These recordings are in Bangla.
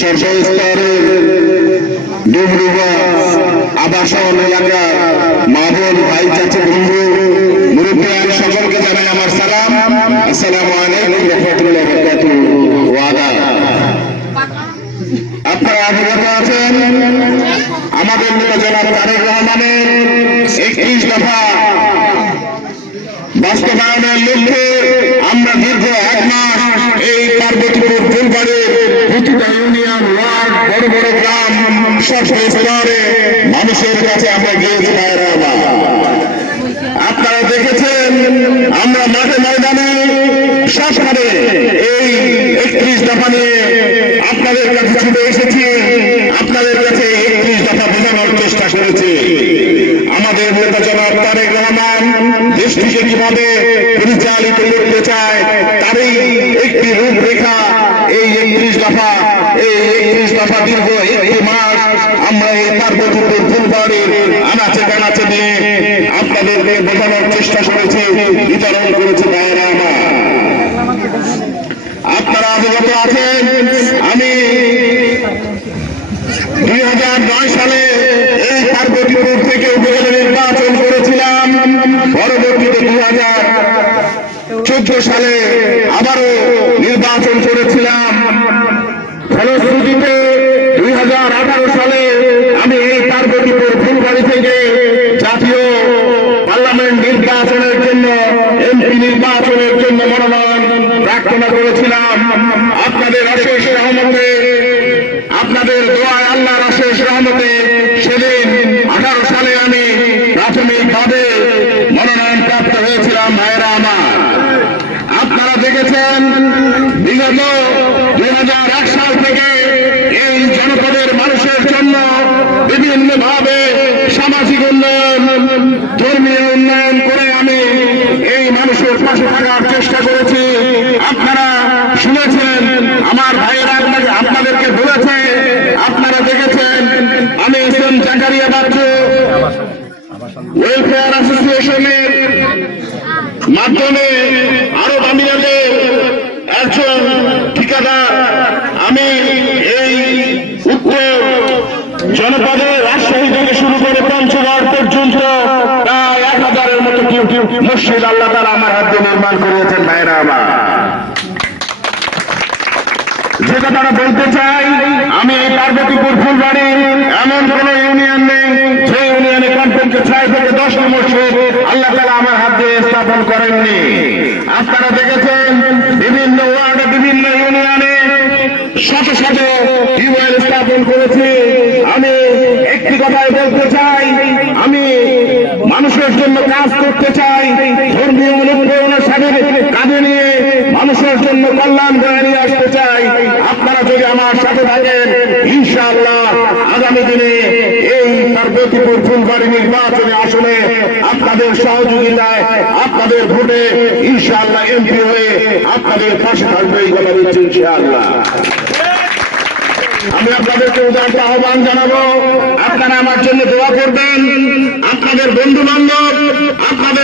সর্বস্তরের ডুবডুবা আবাসন এলাকার মা বোন ভাই চাচা বন্ধু মুরব্বিয়ান সকলকে জানাই আমার সালাম। আসসালামু আলাইকুম রহমতুল্লাহ বরকাতুহু। ওয়া আপনারা অবগত আছেন, আমাদের নেতা জনাব তারেক রহমানের একত্রিশ দফা বাস্তবায়নের লক্ষ্যে আমরা দীর্ঘ এক মাস এই পার্বতীপুর ফুলবাড়ির প্রতিটা ইউনিয়ন ওয়ার্ড বড় বড় গ্রাম সব স্তরে মানুষের কাছে আমরা গিয়েছি ভাইরা আমার। আপনারা দেখেছেন, আমরা মাঠে ময়দানে সবখানে এই একত্রিশ দফা নিয়ে আপনাদের কাছে ছুটে এসেছি। আপনাদের কাছে একত্রিশ দফা বোঝানোর চেষ্টা করেছি। আমাদের নেতা জনাব তারেক রহমান দেশটিকে কীভাবে পরিচালিত করতে চায়, তারই একটি রূপরেখা এই একত্রিশ দফা, এই একত্রিশ দফা দীর্ঘ একটি মাস আমরা এই পার্বতীপুর ফুলবাড়ির আনাচে কানাচে নিয়ে আপনাদেরকে চেষ্টা করেছি বিতরণ করেছি ভাইয়েরা আমার। আপনারা অবগত আছেন, আমি দুই হাজার নয় সালে এই পার্বতীপুর থেকে উপজেলা নির্বাচন করেছিলাম। পরবর্তীতে দুই হাজার চোদ্দ সালে আবারও নির্বাচন করেছিলাম। ফলশ্রুতিতে দুই হাজার আঠারো সালে আমি এই পার্বতীপুর ফুলবাড়ি থেকে জাতীয় পার্লামেন্ট নির্বাচনের জন্য এমপি নির্বাচনের জন্য মনোনয়ন প্রার্থনা করেছিলাম আপনাদের অশেষ রহমতে আপনাদের দোয়ায় আল্লাহর অশেষ রহমতে সেদিন আঠারো সালে আমি প্রাথমিকভাবে মনোনয়ন প্রাপ্ত হয়েছিলাম ভাইয়েরা আমার আপনারা দেখেছেন বিগত দুই হাজার এক সাল থেকে এই জনপদের মানুষের জন্য বিভিন্ন ভাবে সামাজিক উন্নয়ন, ধর্মীয় উন্নয়ন করে আমি এই মানুষের পাশে থাকার চেষ্টা করেছি। আপনারা শুনেছেন, আমার ভাইয়েরা আপনাকে আপনাদেরকে বলেছে, আপনারা দেখেছেন, আমি ইসলাম জাকারিয়া বাচ্চু ওয়েলফেয়ার অ্যাসোসিয়েশনের মাধ্যমে আরও আমিরাদের একজন ঠিকাদার, আমি এই উত্তর জনপদে রাজশাহী থেকে শুরু করে পঞ্চগড় পর্যন্ত প্রায় এক হাজারের মতো মসজিদ আল্লাহ তারা আমার হাত নির্মাণ করিয়েছেন ভাইরা আমার। যে কথাটা বলতে চাই, আমি এই পার্বতীপুর ফুলবাড়ি এমন কোন ইউনিয়ন নেই, যে ইউনিয়নে কমপক্ষে ছয় থেকে দশটি মসজিদ আল্লাহ তালা আমার হাত স্থাপন করেননি। আপনারা দেখেছেন বিভিন্ন ওয়ার্ডে বিভিন্ন ইউনিয়নে শত শত টিউবওয়েল স্থাপন করেছি আমি একটি কথাই বলতে চাই আমি মানুষের জন্য কাজ করতে চাই ধর্মীয় অনুপ্রেরণার সাথে কাজে নিয়ে মানুষের জন্য কল্যাণ বয়ে নিয়ে আসতে চাই। আপনারা যদি আমার সাথে থাকেন, ইনশাআল্লাহ আগামী দিনে এই পার্বতীপুর ফুলবাড়ি নির্বাচনে আসলে আপনাদের সহযোগিতায়, আপনাদের ভোটে ইনশাআল্লাহ এমপি হয়ে আপনাদের পাশে থাকবে এই কথা বলছি ইনশাআল্লাহ। আমি আপনাদেরকে উদাহরণ আহ্বান জানাব, আপনারা আমার জন্য দোয়া করবেন। আপনাদের বন্ধু বান্ধব আপনাদের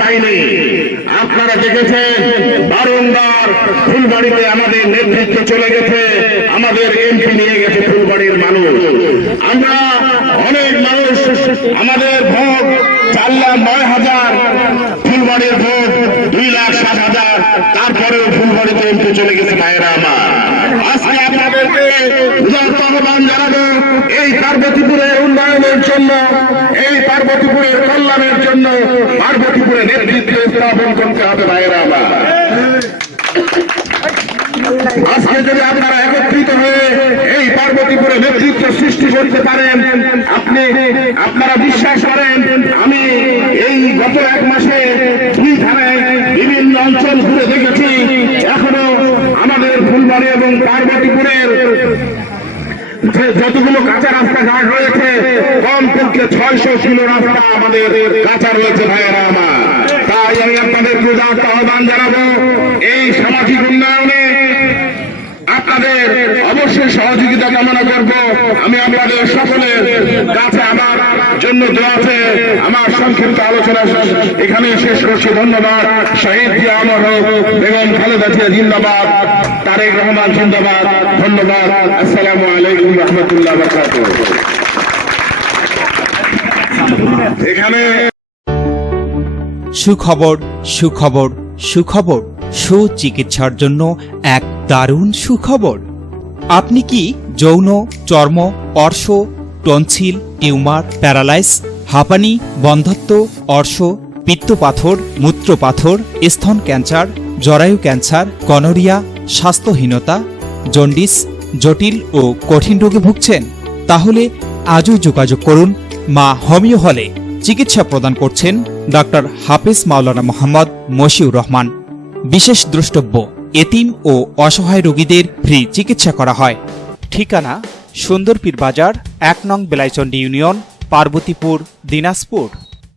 পাইনি আপনারা দেখেছেন, বারংবার ফুলবাড়িতে আমাদের নেতৃত্ব চলে গেছে, আমাদের এমপি নিয়ে গেছে ফুলবাড়ির মানুষ। আমরা অনেক মানুষ, আমাদের ভোট চার লাখ নয় হাজার, ফুলবাড়ির ভোট দুই লাখ সাত হাজার, তারপরেও ফুলবাড়িতে এমপি চলে গেছে ভাইয়েরা আমার। আজকে আপনাদেরকে উদারত আহ্বান জানাব, এই পার্বতীপুরের উন্নয়নের জন্য, এই পার্বতীপুরের কল্যাণের জন্য পার্বতীপুরে এই নেতৃত্ব সৃষ্টি করতে পারেন, আপনি, আপনারা বিশ্বাস করেন, আমি এই গত এক মাসে দুই থানায় বিভিন্ন অঞ্চল ঘুরে দেখেছি। এখনও আমাদের ফুলবাড়ি এবং পার্বতীপুরের যতগুলো কাঁচা রাস্তাঘাট রয়েছে, কমপক্ষে ছয়শো কিলো রাস্তা আমাদের কাঁচা রয়েছে ভাইয়েরা আমার। তাই আমি আপনাদের প্রজাত আহ্বান জানাব এই সামাজিক উন্নয়নে আপনাদের অবশ্যই সহযোগিতা কামনা করব। আমি আপনাদের সকলের কাছে আমার জন্য দোয়াতে আমার সংক্ষিপ্ত আলোচনা। এখানে শেষ করছি, ধন্যবাদ। শহীদ জিয়া আমর হোক, বেগম খালেদা জিয়া জিন্দাবাদ, তারেক রহমান জিন্দাবাদ, ধন্যবাদ। আসসালামু আলাইকুম রহমতুল্লাহ বরকাতুহ। এখানে সুখবর সুখবর সুখবর, সুচিকিৎসার জন্য এক দারুণ সুখবর। আপনি কি যৌন, চর্ম, অর্শ, টনসিল, টিউমার, প্যারালাইস, হাঁপানি, বন্ধত্ব, অর্শ, পিত্তপাথর, মূত্রপাথর, স্তন ক্যান্সার, জরায়ু ক্যান্সার গনোরিয়া স্বাস্থ্যহীনতা, জন্ডিস, জটিল ও কঠিন রোগে ভুগছেন? তাহলে আজই যোগাযোগ করুন মা হোমিও হলে। চিকিৎসা প্রদান করছেন ডক্টর হাফিজ মাওলানা মোহাম্মদ মশিউর রহমান। বিশেষ দ্রষ্টব্য এতিম ও অসহায় রোগীদের ফ্রি চিকিৎসা করা হয়। ঠিকানা, সুন্দরপীর বাজার, এক নং বেলাইচন্ডী ইউনিয়ন, পার্বতীপুর, দিনাজপুর।